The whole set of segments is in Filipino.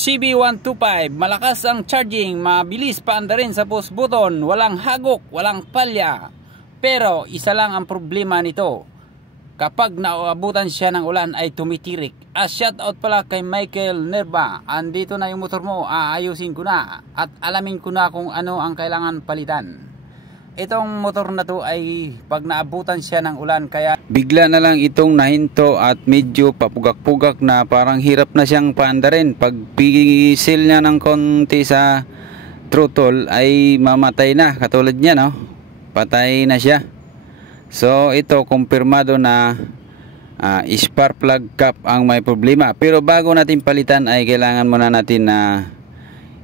CB125, malakas ang charging, mabilis paandarin sa push button, walang hagok, walang palya. Pero isa lang ang problema nito, kapag nauabutan siya ng ulan ay tumitirik. Shoutout pala kay Michael Nerva, andito na yung motor mo, aayusin ko na at alamin ko na kung ano ang kailangan palitan. Itong motor na to ay pag naabutan siya ng ulan, kaya bigla na lang itong nahinto at medyo papugak-pugak na, parang hirap na siyang paandarin. Pag pisil niya ng konti sa throttle ay mamatay na, katulad niya, no? Patay na siya. So ito kumpirmado na spark plug cap ang may problema. Pero bago natin palitan ay kailangan muna natin na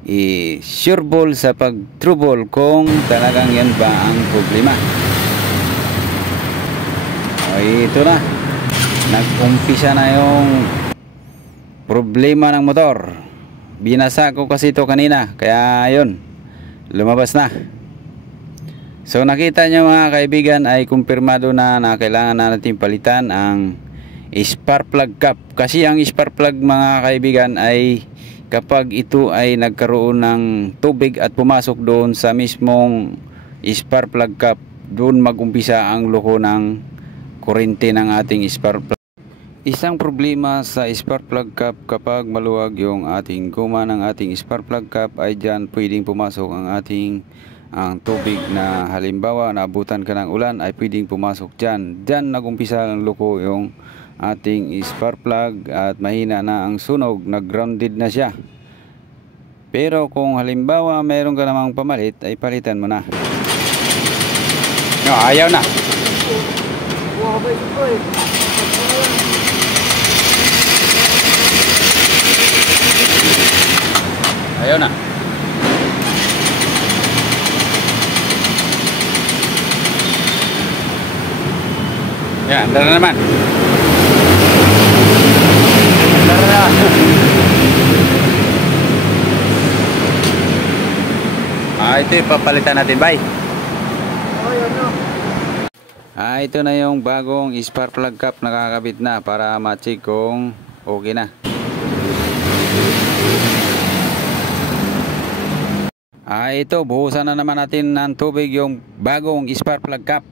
i-sureball sa pag-trouble kung talagang yan ba ang problema. O, ito na, nag-umpisa na yung problema ng motor. Binasa ko kasi ito kanina, kaya yun, lumabas na. So nakita nyo mga kaibigan ay kumpirmado na kailangan na natin palitan ang spark plug cap. Kasi ang spark plug mga kaibigan ay kapag ito ay nagkaroon ng tubig at pumasok doon sa mismong spark plug cap, doon mag-umpisa ang loko ng kurente ng ating spark plug. Isang problema sa spark plug cap, kapag maluwag yung ating guma ng ating spark plug cap ay dyan pwedeng pumasok ang ating tubig, na halimbawa naabutan ka ng ulan ay pwedeng pumasok dyan. Dyan nag-umpisa ang loko yung ating spark plug at mahina na ang sunog, nag-grounded na siya. Pero kung halimbawa mayroon ka namang pamalit ay palitan mo na. No, ayaw na. Ayaw na. Yan, andar na naman. Ito yung papalitan natin, bye. Ito na yung bagong spark plug cap, nakakabit na para ma-check kung okay na. Ito, buhusan na naman natin ng tubig yung bagong spark plug cap.